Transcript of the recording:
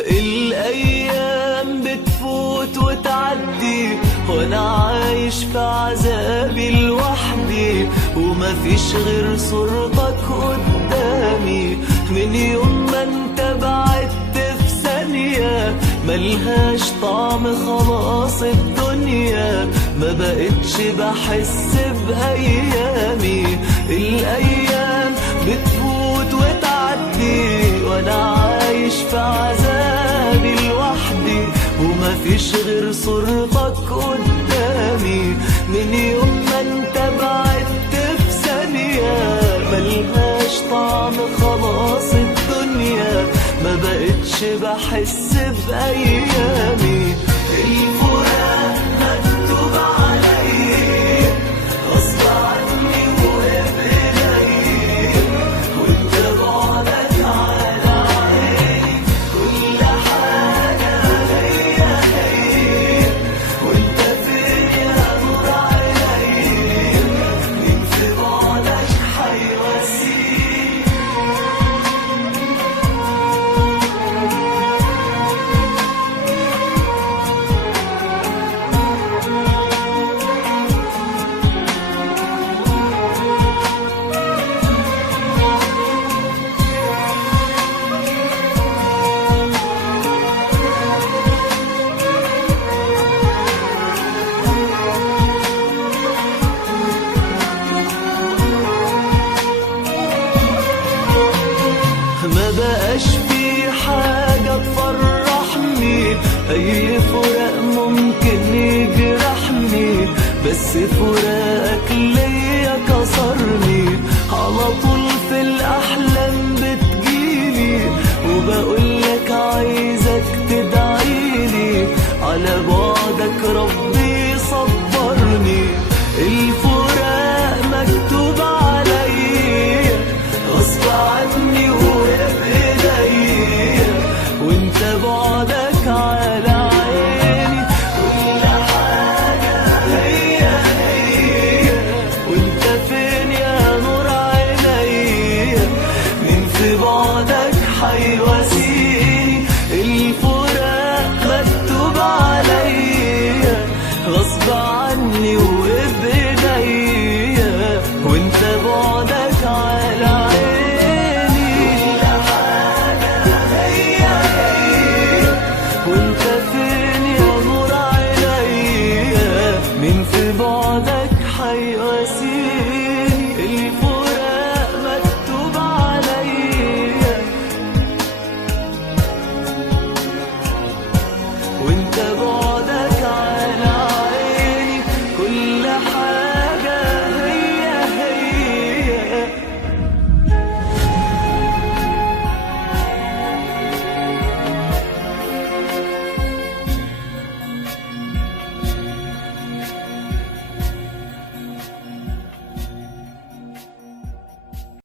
الأيام بتفوت وتعدي وأنا عايش في عذابي لوحدي، ومفيش غير صورتك قدامي. من يوم ما انت بعدت في ثانية ملهاش طعم خلاص الدنيا، ما بقتش بحس بأيامي. الأيام بتفوت وتعدي وأنا عايش في عذابي لوحدي، ومفيش غير صورتك قدامي. من يوم ما انت بعدت في ثانية ملهاش طعم خلاص الدنيا، ما بقتش بحس بأيامي. الفراق مكتوب عليا غصب عني وبإيديا، وانت بعدك على عيني كل حاجة هي هي، وانت فيا نور عينيا مين في بعدك حيواسيني. ما بقاش في حاجة تفرحني، أي فراق ممكن يجرحني، بس فراقك ليا